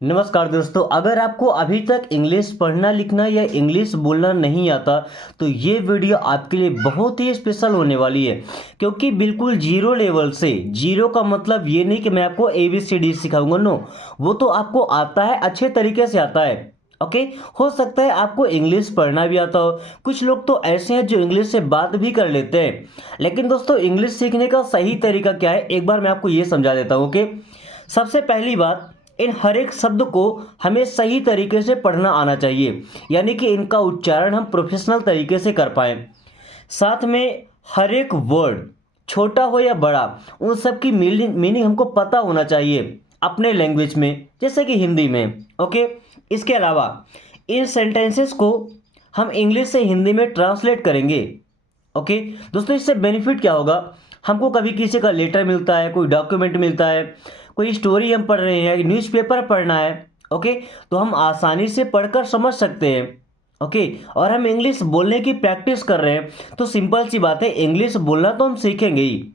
नमस्कार दोस्तों, अगर आपको अभी तक इंग्लिश पढ़ना लिखना या इंग्लिश बोलना नहीं आता तो ये वीडियो आपके लिए बहुत ही स्पेशल होने वाली है। क्योंकि बिल्कुल जीरो लेवल से, जीरो का मतलब ये नहीं कि मैं आपको ABCD सिखाऊंगा, नो, वो तो आपको आता है, अच्छे तरीके से आता है। ओके। हो सकता है आपको इंग्लिश पढ़ना भी आता हो। कुछ लोग तो ऐसे हैं जो इंग्लिश से बात भी कर लेते हैं। लेकिन दोस्तों, इंग्लिश सीखने का सही तरीका क्या है, एक बार मैं आपको ये समझा देता हूँ। ओके। सबसे पहली बात, इन हर एक शब्द को हमें सही तरीके से पढ़ना आना चाहिए, यानी कि इनका उच्चारण हम प्रोफेशनल तरीके से कर पाएँ। साथ में हर एक वर्ड, छोटा हो या बड़ा, उन सब की मीनिंग हमको पता होना चाहिए अपने लैंग्वेज में, जैसे कि हिंदी में। ओके। इसके अलावा इन सेंटेंसेस को हम इंग्लिश से हिंदी में ट्रांसलेट करेंगे। ओके। दोस्तों, इससे बेनिफिट क्या होगा, हमको कभी किसी का लेटर मिलता है, कोई डॉक्यूमेंट मिलता है, कोई स्टोरी हम पढ़ रहे हैं, न्यूज़पेपर पढ़ना है। ओके। तो हम आसानी से पढ़कर समझ सकते हैं। ओके। और हम इंग्लिश बोलने की प्रैक्टिस कर रहे हैं तो सिंपल सी बात है, इंग्लिश बोलना तो हम सीखेंगे ही।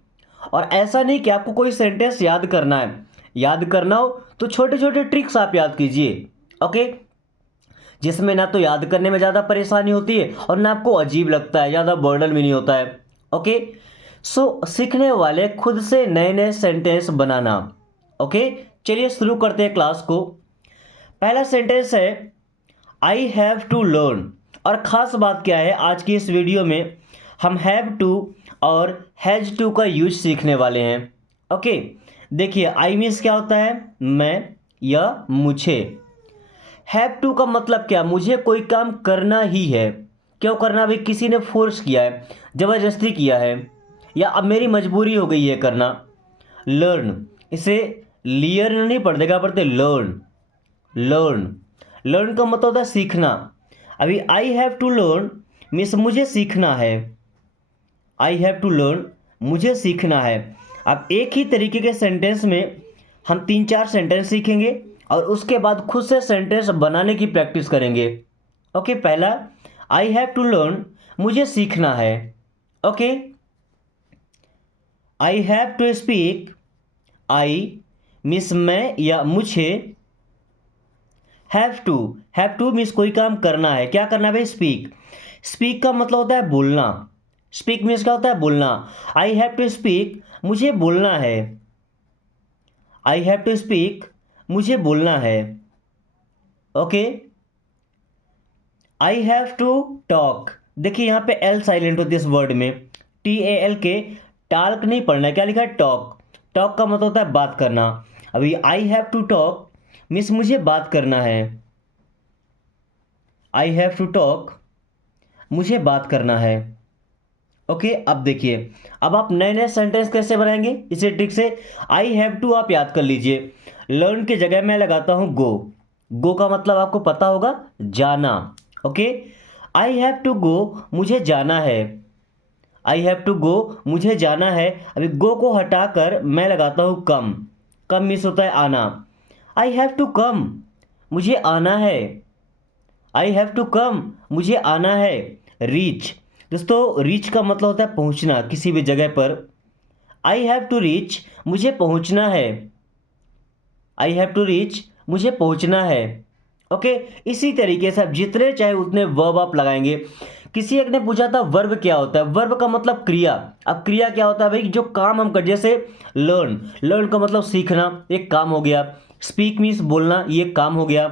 और ऐसा नहीं कि आपको कोई सेंटेंस याद करना है, याद करना हो तो छोटे छोटे ट्रिक्स आप याद कीजिए। ओके। जिसमें ना तो याद करने में ज़्यादा परेशानी होती है और ना आपको अजीब लगता है, ज़्यादा बर्डन भी नहीं होता है। ओके। सो सीखने वाले खुद से नए नए सेंटेंस बनाना। ओके। चलिए शुरू करते हैं क्लास को। पहला सेंटेंस है आई हैव टू लर्न। और ख़ास बात क्या है, आज की इस वीडियो में हम हैव टू और हैज़ टू का यूज सीखने वाले हैं। ओके। देखिए, आई मीन्स क्या होता है, मैं या मुझे। हैव टू का मतलब क्या, मुझे कोई काम करना ही है। क्यों करना, भाई किसी ने फोर्स किया है, ज़बरदस्ती किया है, या अब मेरी मजबूरी हो गई है करना। लर्न, इसे लियर्न नहीं पढ़ते, क्या पढ़ते, लर्न। लर्न, लर्न का मतलब होता है सीखना। अभी I have to learn means मुझे सीखना है। आई हैव टू लर्न, मुझे सीखना है। अब एक ही तरीके के सेंटेंस में हम तीन चार सेंटेंस सीखेंगे और उसके बाद खुद से सेंटेंस बनाने की प्रैक्टिस करेंगे। ओके। पहला, आई हैव टू लर्न, मुझे सीखना है। Okay. I have to speak, I means मैं या मुझे, हैव टू मीन्स कोई काम करना है। क्या करना है भाई, स्पीक। स्पीक का मतलब होता है बोलना। स्पीक मीन्स क्या होता है, बोलना। आई हैव टू स्पीक, मुझे बोलना है। आई हैव टू स्पीक, मुझे बोलना है। Okay. I have to talk, देखिए यहाँ पे एल साइलेंट होती है इस वर्ड में, TALK, टाल्क नहीं पढ़ना है, क्या लिखा है, टॉक। टॉक का मतलब होता है बात करना। अभी I have to talk means मुझे बात करना है। आई हैव टू टॉक, मुझे बात करना है। ओके। अब देखिए, अब आप नए नए सेंटेंस कैसे बनाएंगे, इसी ट्रिक से। आई हैव टू आप याद कर लीजिए, लर्न की जगह मैं लगाता हूँ गो। गो का मतलब आपको पता होगा, जाना। Okay. I have to go, मुझे जाना है। आई हैव टू गो, मुझे जाना है। अभी गो को हटाकर मैं लगाता हूँ कम। कम मिस होता है आना। आई हैव टू कम, मुझे आना है। आई हैव टू कम, मुझे आना है। रीच, दोस्तों रीच का मतलब होता है पहुंचना किसी भी जगह पर। आई हैव टू रीच, मुझे पहुंचना है। आई हैव टू रीच, मुझे पहुंचना है। ओके। इसी तरीके से आप जितने चाहे उतने वर्ब आप लगाएंगे। किसी एक ने पूछा था वर्ब क्या होता है, वर्ब का मतलब क्रिया। अब क्रिया क्या होता है भाई, जो काम हम कर, जैसे लर्न, लर्न का मतलब सीखना, एक काम हो गया। स्पीक मीन्स बोलना, ये काम हो गया।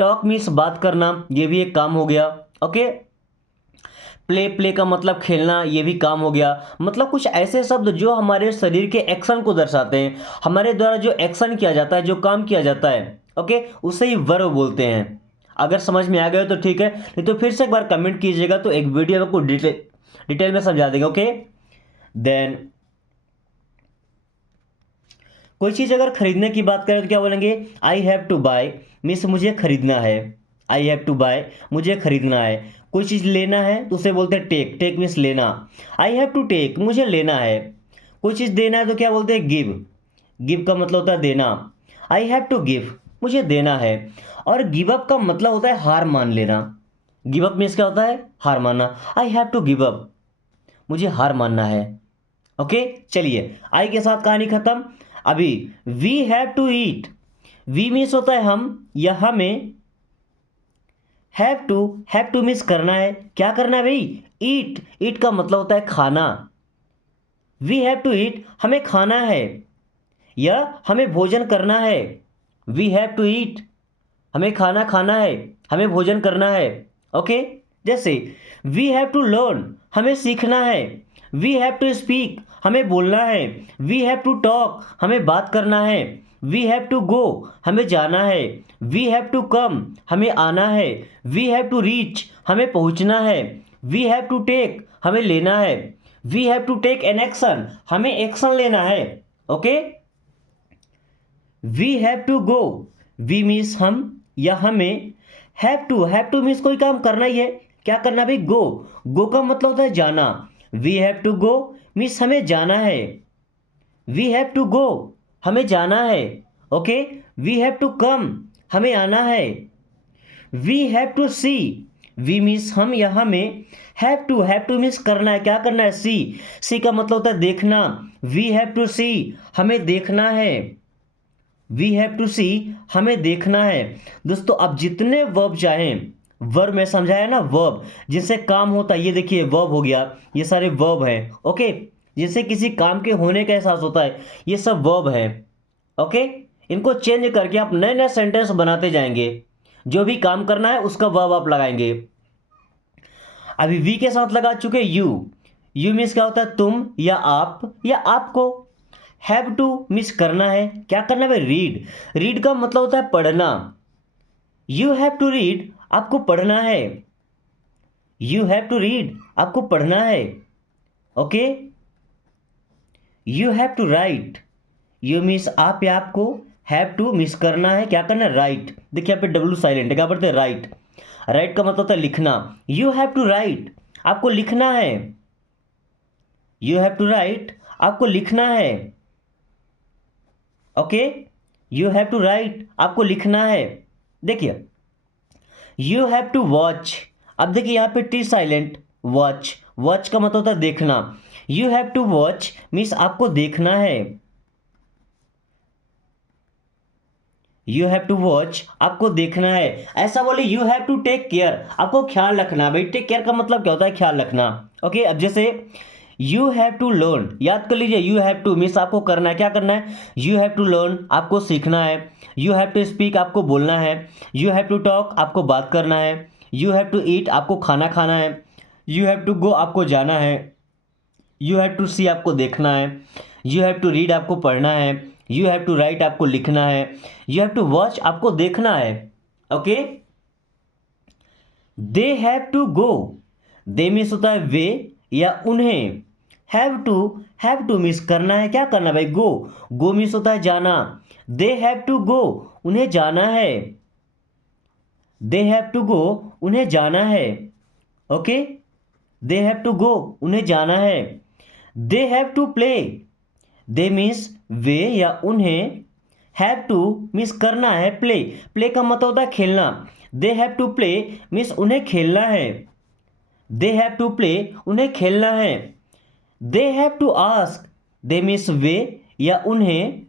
टॉक मीन्स बात करना, ये भी एक काम हो गया। ओके। प्ले, प्ले का मतलब खेलना, ये भी काम हो गया। मतलब कुछ ऐसे शब्द जो हमारे शरीर के एक्शन को दर्शाते हैं, हमारे द्वारा जो एक्शन किया जाता है, जो काम किया जाता है। ओके। उसे ही वर्ब बोलते हैं। अगर समझ में आ गया तो ठीक है, नहीं तो फिर से एक बार कमेंट कीजिएगा तो एक वीडियो में आपको डिटेल में समझा देंगे। ओके। देन कोई चीज़ अगर खरीदने की बात करें तो क्या बोलेंगे, I have to buy means मुझे खरीदना है। आई हैव टू बाय, मुझे खरीदना है। कोई चीज़ लेना है तो उसे बोलते हैं टेक, टेक मीन्स लेना। आई हैव टू टेक, मुझे लेना है। कोई चीज़ देना है तो क्या बोलते हैं, गिव। गिव का मतलब होता है देना। आई हैव टू गिव, मुझे देना है। और गिव अप का मतलब होता है हार मान लेना। गिव अप मीन्स क्या होता है, हार मानना। I have to give up, मुझे हार मानना है। ओके। चलिए, आई के साथ कहानी खत्म। अभी we have to eat, we means होता है हम या हमें। हैव टू मीन्स करना है, क्या करना है भाई? ईट, ईट का मतलब होता है खाना। वी हैव टू ईट, हमें खाना है या हमें भोजन करना है। वी हैव टू ईट, हमें खाना खाना है, हमें भोजन करना है। ओके, जैसे वी हैव टू लर्न, हमें सीखना है। वी हैव टू स्पीक, हमें बोलना है। वी हैव टू टॉक, हमें बात करना है। वी हैव टू गो, हमें जाना है। वी हैव टू कम, हमें आना है। वी हैव टू रीच, हमें पहुंचना है। वी हैव टू टेक, हमें लेना है। We have to take an action, हमें एक्शन लेना है। Okay, we have to go, we means हम या हमें। हैव टू मीन्स कोई काम करना ही है, क्या करना भाई? गो, गो का मतलब होता है जाना। We have to go means हमें जाना है। वी हैव टू गो, हमें जाना है। Okay, we have to come, हमें आना है। We have to see, we means हम या हमें। हैव टू मीन्स करना है, क्या करना है? सी, सी का मतलब होता है देखना। वी हैव टू सी, हमें देखना है। वी हैव टू सी, हमें देखना है। दोस्तों अब जितने वर्ब चाहें, वर्ब में समझाया ना, वर्ब जिनसे काम होता है, ये देखिए वर्ब हो गया, ये सारे वर्ब हैं। ओके, जिससे किसी काम के होने का एहसास होता है, ये सब वर्ब है। ओके, इनको चेंज करके आप नए नए सेंटेंस बनाते जाएंगे। जो भी काम करना है उसका वर्ब आप लगाएंगे। अभी वी के साथ लगा चुके यू। यू मीन्स क्या होता है? तुम या आप या आपको। हैव टू मीन्स करना है, क्या करना है? रीड, रीड का मतलब होता है पढ़ना। यू हैव टू रीड, आपको पढ़ना है। यू हैव टू रीड, आपको पढ़ना है। Okay, you have to write, you means आप या आपको। हैव टू मिस करना है, क्या करना है? राइट। देखिए यहाँ पे डब्ल्यू साइलेंट है, क्या पढ़ते हैं? राइट। राइट का मतलब होता है लिखना। यू हैव टू राइट, आपको लिखना है। यू हैव टू राइट, आपको लिखना है। Okay, you have to write, आपको लिखना है। देखिए यू हैव टू वॉच, अब देखिए यहाँ पे टी साइलेंट। वॉच, वॉच का मतलब होता है देखना। You have to watch means आपको देखना है। यू हैव टू वॉच, आपको देखना है। ऐसा बोले you have to take care, आपको ख्याल रखना। भाई टेक केयर का मतलब क्या होता है? ख्याल रखना। ओके, अब जैसे यू हैव टू लर्न, याद कर लीजिए, यू हैव टू मीन्स आपको करना है, क्या करना है? यू हैव टू लर्न, आपको सीखना है। यू हैव टू स्पीक, आपको बोलना है। यू हैव टू टॉक, आपको बात करना है। यू हैव टू ईट, आपको खाना खाना है। यू हैव टू गो, आपको जाना है। यू हैव टू सी, आपको देखना है। यू हैव टू रीड, आपको पढ़ना है। यू हैव टू राइट, आपको लिखना है। यू हैव टू वॉच, आपको देखना है। Okay, they have to go, they means होता है वे या उन्हें। हैव टू मीन्स करना है, क्या करना भाई? गो, गो मीन्स होता है जाना। दे हैव टू गो, उन्हें जाना है। दे हैव टू गो, उन्हें जाना है। Okay, they have to go, उन्हें जाना है। They have to play, they means वे या उन्हें। हैव टू मीन्स करना है, प्ले, प्ले का मतलब होता है खेलना। They have to play means उन्हें खेलना है। दे हैव टू प्ले, उन्हें खेलना है। They have to ask, they means वे या उन्हें।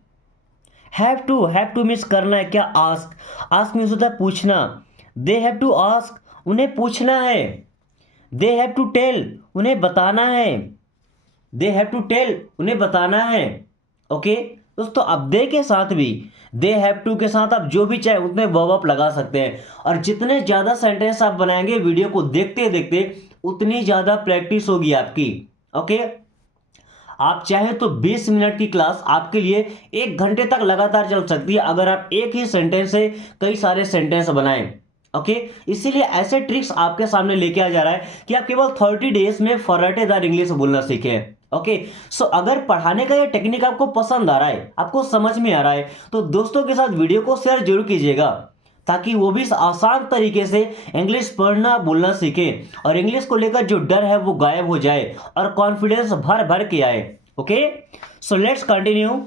हैव टू मीन्स करना है, क्या? आस्क, आस्क मीन्स होता है पूछना। दे हैव टू आस्क, उन्हें पूछना है। दे हैव टू टेल, उन्हें बताना है। दे हैव टू टेल, उन्हें बताना है। ओके दोस्तों, अब दे के साथ भी, दे हैव टू के साथ आप जो भी चाहे उतने वर्ब आप लगा सकते हैं। और जितने ज़्यादा सेंटेंस आप बनाएंगे वीडियो को देखते देखते, उतनी ज़्यादा प्रैक्टिस होगी आपकी। ओके, आप चाहे तो 20 मिनट की क्लास आपके लिए 1 घंटे तक लगातार चल सकती है, अगर आप एक ही सेंटेंस से कई सारे सेंटेंस बनाएं। ओके, इसीलिए ऐसे ट्रिक्स आपके सामने लेके आ जा रहा है कि आप केवल 30 डेज में फर्राटेदार इंग्लिश बोलना सीखें। ओके, सो अगर पढ़ाने का ये टेक्निक आपको पसंद आ रहा है, आपको समझ में आ रहा है, तो दोस्तों के साथ वीडियो को शेयर जरूर कीजिएगा, ताकि वो भी आसान तरीके से इंग्लिश पढ़ना बोलना सीखें और इंग्लिश को लेकर जो डर है वो गायब हो जाए और कॉन्फिडेंस भर भर के आए। Okay, so let's continue.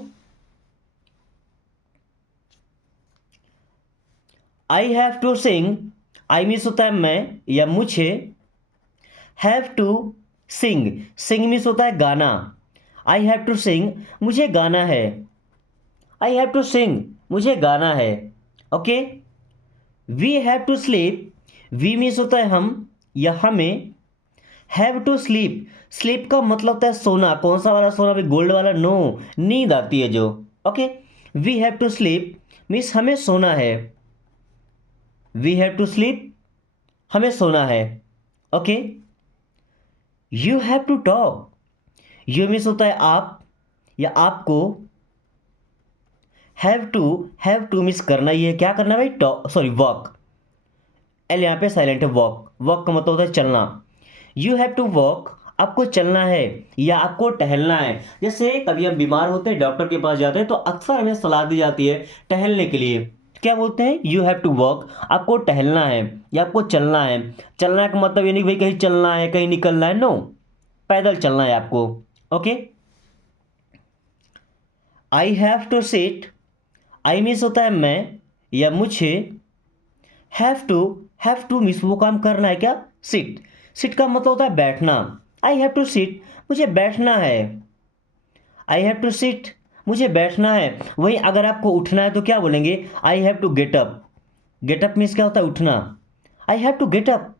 I have to sing, I means होता है मैं या मुझे। Have to sing, sing means होता है गाना। आई हैव टू सिंग, मुझे गाना है। आई हैव टू सिंग मुझे गाना है। Okay, we have to sleep, we means होता है हम या हमें, हैव टू स्लीप, स्लीप का मतलब होता है सोना। कौन सा वाला सोना भाई, गोल्ड वाला? नो, नींद आती है जो। Okay, we have to sleep means हमें सोना है, वी हैव टू स्लीप हमें सोना है। Okay, you have to talk, you means होता है आप या आपको, हैव टू मीन्स करना, ये क्या करना है भाई, टॉक सॉरी वॉक, एल यहाँ पे साइलेंट है, वॉक, वॉक का मतलब होता है चलना। यू हैव टू वॉक, आपको चलना है या आपको टहलना है। जैसे कभी हम बीमार होते हैं, डॉक्टर के पास जाते हैं, तो अक्सर हमें सलाह दी जाती है टहलने के लिए। क्या बोलते हैं? यू हैव टू वॉक, आपको टहलना है या आपको चलना है। चलना का मतलब ये नहीं भाई कहीं चलना है, कहीं निकलना है, नो, पैदल चलना है आपको। Okay, I have to sit, I means होता है मैं या मुझे, हैव टू मीन्स वो काम करना है क्या, सिट, सिट का मतलब होता है बैठना। आई हैव टू सिट, मुझे बैठना है, आई हैव टू सिट, मुझे बैठना है। वहीं अगर आपको उठना है तो क्या बोलेंगे, I have to get up, get up means क्या होता है, उठना। I have to get up,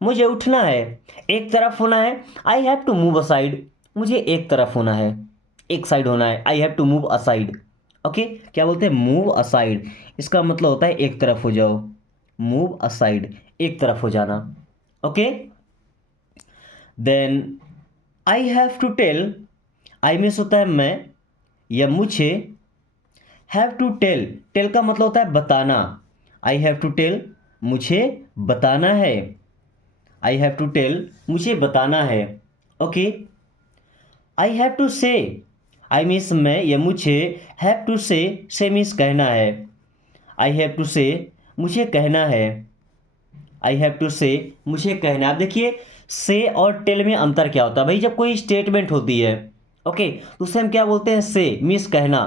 मुझे उठना है। एक तरफ होना है, I have to move aside, मुझे एक तरफ होना है, एक साइड होना है, I have to move aside. Okay, क्या बोलते हैं, मूव असाइड, इसका मतलब होता है एक तरफ हो जाओ, मूव असाइड, एक तरफ हो जाना। Okay, then I have to tell, I means होता है मैं या मुझे, हैव टू टेल, टेल का मतलब होता है बताना। आई हैव टू टेल, मुझे बताना है, आई हैव टू टेल, मुझे बताना है। ओके, आई हैव टू से, आई मीन्स मैं या मुझे, हैव टू से मीन्स कहना है, आई हैव टू से, मुझे कहना है, आई हैव टू से, मुझे कहना। आप देखिए से और टेल में अंतर क्या होता है भाई, जब कोई स्टेटमेंट होती है, ओके, तो उसे हम क्या बोलते हैं, से मीन्स कहना।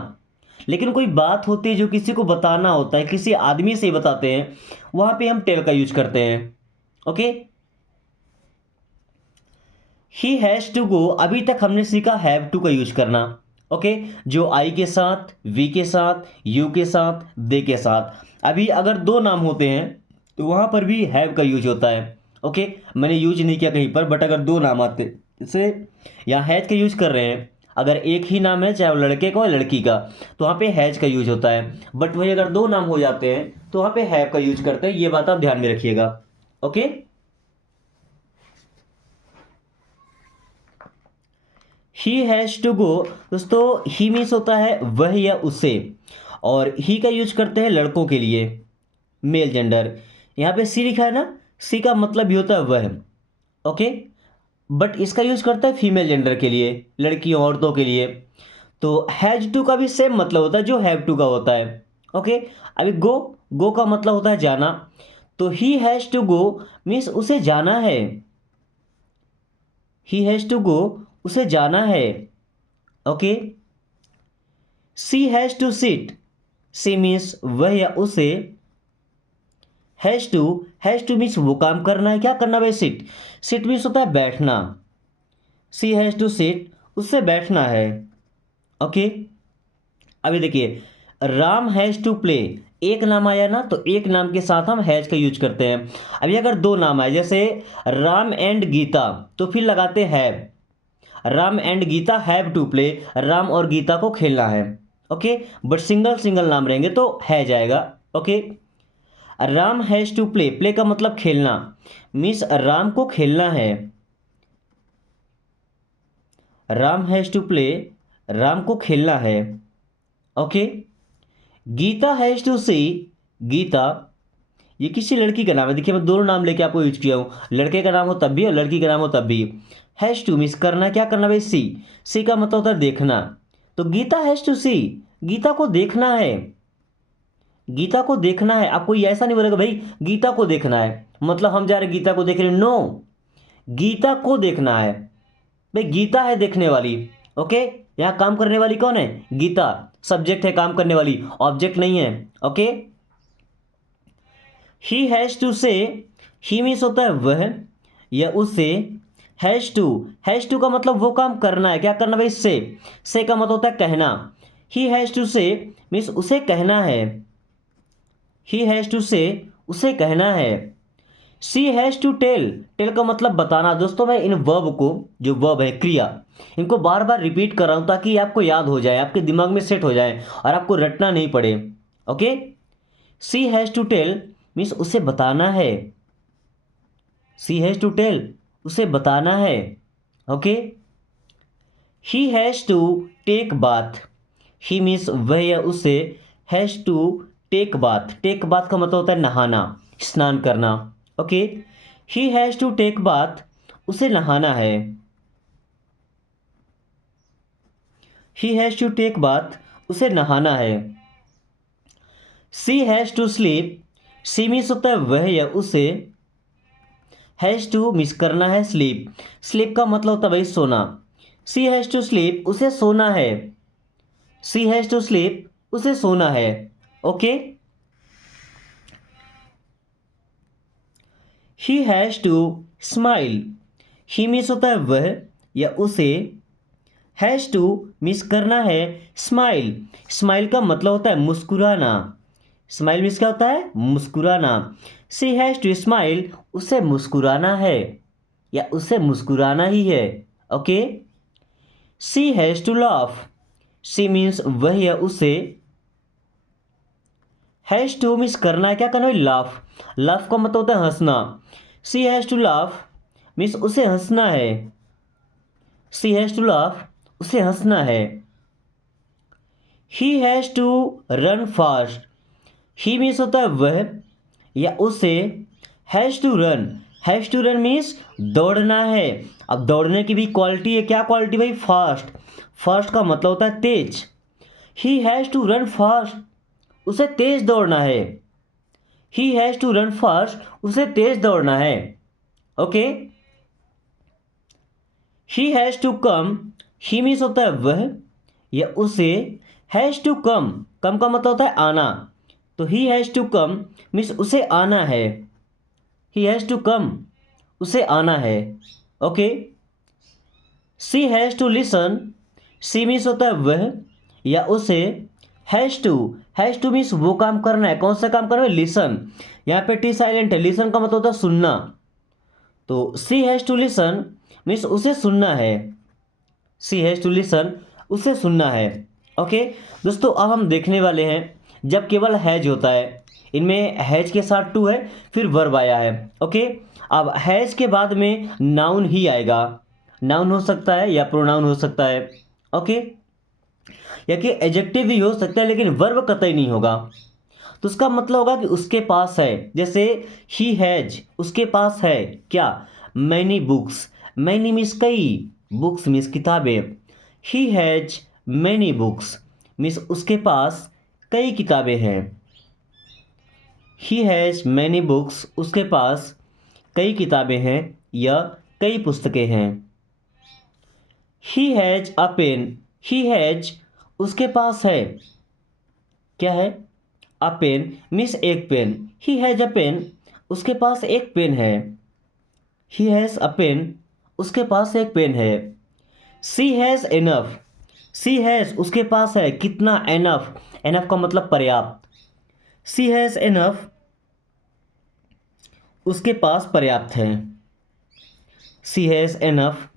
लेकिन कोई बात होती है जो किसी को बताना होता है, किसी आदमी से बताते हैं, वहां पे हम टेल का यूज करते हैं। Okay, he has to go, अभी तक हमने सीखा हैव टू का यूज करना। ओके, जो आई के साथ, वी के साथ, यू के साथ, दे के साथ। अभी अगर दो नाम होते हैं तो वहां पर भी हैव का यूज होता है। ओके, मैंने यूज नहीं किया कहीं पर, बट अगर दो नाम आते जैसे यहाँ हैज का यूज कर रहे हैं, अगर एक ही नाम है चाहे वो लड़के का हो लड़की का, तो वहाँ पे हैज का यूज होता है। बट वही अगर दो नाम हो जाते हैं तो वहाँ पे हैव का यूज करते हैं, ये बात आप ध्यान में रखिएगा। Okay, he has to go, दोस्तों ही मीन्स होता है वह या उसे, और ही का यूज करते हैं लड़कों के लिए, मेल जेंडर। यहाँ पे सी लिखा है ना, सी का मतलब भी होता है वह। ओके, बट इसका यूज करता है फीमेल जेंडर के लिए, लड़कियों औरतों के लिए। तो हैज टू का भी सेम मतलब होता है जो हैव टू का होता है। ओके, अभी गो, गो का मतलब होता है जाना, तो he has to go means उसे जाना है, ही हैज़ टू गो, उसे जाना है। Okay, she has to sit, she means वह या उसे, हैज़ टू मीन्स वो काम करना है, क्या करना भाई, सिट, सिट मीन्स होता है बैठना, सी हैज़ टू सिट, उससे बैठना है। ओके, अभी देखिए राम हैज़ टू प्ले, एक नाम आया ना, तो एक नाम के साथ हम हैज का यूज करते हैं। अभी अगर दो नाम आए जैसे राम एंड गीता, तो फिर लगाते have, Ram and Gita have to play, Ram और गीता को खेलना है। ओके, बट सिंगल सिंगल नाम रहेंगे तो है जाएगा। Okay, Ram has to play, play का मतलब खेलना, मीन्स राम को खेलना है, Ram has to play, Ram को खेलना है। Okay, Gita has to see, Gita ये किसी लड़की का नाम है। देखिए मैं दोनों नाम लेके आपको यूज किया हूँ, लड़के का नाम हो तब भी और लड़की का नाम हो तब भी। हैज़ टू मीन्स करना, क्या करना भाई, सी, सी का मतलब होता है देखना। तो Gita has to see, Gita को देखना है, गीता को देखना है। आपको ये ऐसा नहीं बोलेगा भाई गीता को देखना है मतलब हम जा रहे गीता को देख रहे, नो, गीता को देखना है भाई, गीता है देखने वाली। ओके, यहाँ काम करने वाली कौन है, गीता, सब्जेक्ट है काम करने वाली, ऑब्जेक्ट नहीं है। ओके, ही हैज़ टू से, ही मीन्स होता है वह या उसे, हैज़ टू का मतलब वो काम करना है, क्या करना भाई, से का मतलब होता है कहना, ही हैज़ टू से मीन्स उसे कहना है, ही हैज़ टू से उसे कहना है। She has to tell, tell का मतलब बताना। दोस्तों मैं इन वर्ब को, जो वर्ब है क्रिया, इनको बार बार रिपीट कर रहा हूँ ताकि आपको याद हो जाए, आपके दिमाग में सेट हो जाए और आपको रटना नहीं पड़े। Okay, she has to tell means उसे बताना है, शी हैज़ टू टेल उसे बताना है। Okay, he has to take bath, he means वह या उसे, has to take bath, take bath का मतलब होता है नहाना, स्नान करना। Okay, he has to take bath उसे नहाना है, he has to take bath उसे नहाना है। She has to sleep, she means होता है वह या उसे, हैज़ टू मिस करना है स्लीप, स्लीप का मतलब होता है भाई सोना। सी हैज़ टू स्लीप उसे सोना है, सी हैज़ टू स्लीप उसे सोना है। Okay, he has to smile, he means होता है वह या उसे, हैज़ टू मिस करना है स्माइल, स्माइल का मतलब होता है मुस्कुराना, स्माइल मीन्स क्या होता है मुस्कुराना। सी हैज़ टू स्माइल उसे मुस्कुराना है या उसे मुस्कुराना ही है। Okay, she has to laugh, she means वह या उसे, हैज़ टू मीन्स करना है, क्या करना है लाफ, लाफ का मतलब होता है हंसना। सी हैज़ टू लाफ मीन्स उसे हंसना है, सी हैज़ टू लाफ उसे हंसना है। He has to run fast, he means होता है वह या उसे, हैज़ टू रन मीन्स दौड़ना है। अब दौड़ने की भी क्वालिटी है, क्या क्वालिटी भाई, फास्ट, फास्ट का मतलब होता है तेज। He has to run fast उसे तेज दौड़ना है, he has to run fast उसे तेज दौड़ना है। Okay, he has to come, he means होता है वह या उसे, हैज़ टू कम, कम का मतलब होता है आना, तो he has to come means उसे आना है, ही हैज़ टू कम उसे आना है। Okay, she has to listen, she means होता है वह या उसे, हैज़ टू मीन्स वो काम करना है, कौन सा काम करना है, लिसन, यहाँ पे टी साइलेंट है, लिसन का मतलब होता है सुनना, तो सी हैज़ टू लिसन मीन्स उसे सुनना है, सी हैज़ टू लिसन उसे सुनना है। ओके दोस्तों, अब हम देखने वाले हैं जब केवल हैज होता है, इनमें हैज के साथ टू है, फिर वर्ब आया है। ओके, अब हैज के बाद में नाउन ही आएगा, नाउन हो सकता है या प्रोनाउन हो सकता है। ओके, या कि एडजेक्टिव भी हो सकता है, लेकिन वर्ब कतई नहीं होगा, तो उसका मतलब होगा कि उसके पास है। जैसे ही हैज, उसके पास है क्या, मैनी बुक्स, मैनी मीन्स कई, बुक्स मीन्स किताबें, he has many books means उसके पास कई किताबें हैं, ही हैज मैनी बुक्स उसके पास कई किताबें हैं या कई पुस्तकें हैं। He has a pen, he has उसके पास है, क्या है, अ पेन मीन्स एक pen, he has a pen उसके पास एक पेन है, ही हैज़ अ पेन उसके पास एक पेन है। She has enough, C has उसके पास है कितना, एनफ, एनफ का मतलब पर्याप्त, सी हैज़ इनफ उसके पास पर्याप्त है, सी हैज़ इनफ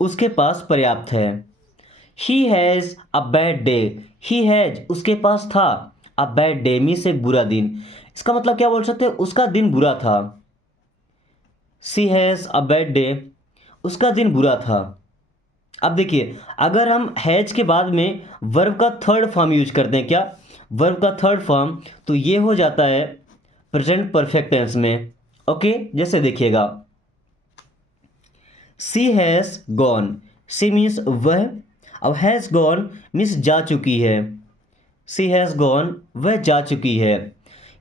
उसके पास पर्याप्त है। He has a bad day, he has उसके पास था, अ बैड डे मीन्स एक बुरा दिन, इसका मतलब क्या बोल सकते हैं, उसका दिन बुरा था, सी हैज़ अ बैड डे उसका दिन बुरा था। अब देखिए, अगर हम हैज के बाद में वर्ब का थर्ड फॉर्म यूज करते हैं, क्या, वर्ब का थर्ड फॉर्म, तो ये हो जाता है प्रेजेंट परफेक्ट टेंस में। ओके, जैसे देखिएगा, सी हैज़ गॉन, सी मीन्स वह, अब हैज़ गॉन मीन्स जा चुकी है, सी हैज़ गॉन वह जा चुकी है।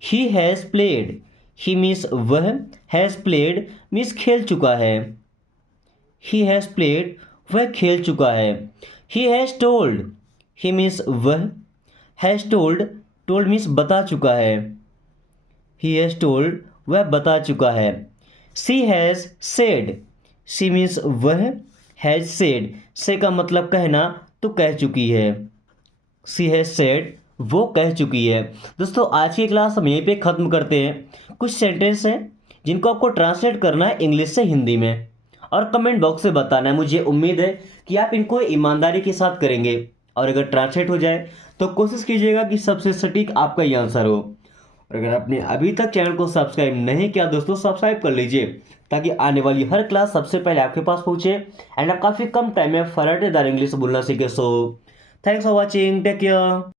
He has played, he means वह, हैज़ प्लेड मीन्स खेल चुका है, ही हैज़ प्लेड वह खेल चुका है। He has told, he means वह, हैज़ टोल्ड, टोल्ड मीन्स बता चुका है, ही हैज़ टोल्ड वह बता चुका है। She has said, C means वह, हैज़ सेड, से का मतलब कहना, तो कह चुकी है, सी हैज सेड वो कह चुकी है। दोस्तों आज की क्लास हम यहीं पे ख़त्म करते हैं। कुछ सेंटेंस हैं जिनको आपको ट्रांसलेट करना है इंग्लिश से हिंदी में और कमेंट बॉक्स में बताना है। मुझे उम्मीद है कि आप इनको ईमानदारी के साथ करेंगे और अगर ट्रांसलेट हो जाए तो कोशिश कीजिएगा कि सबसे सटीक आपका ही आंसर हो। और अगर आपने अभी तक चैनल को सब्सक्राइब नहीं किया दोस्तों, सब्सक्राइब कर लीजिए ताकि आने वाली हर क्लास सबसे पहले आपके पास पहुंचे एंड आप काफ़ी कम टाइम में फराटेदार इंग्लिश बोलना सीखे। So thanks for watching, take care.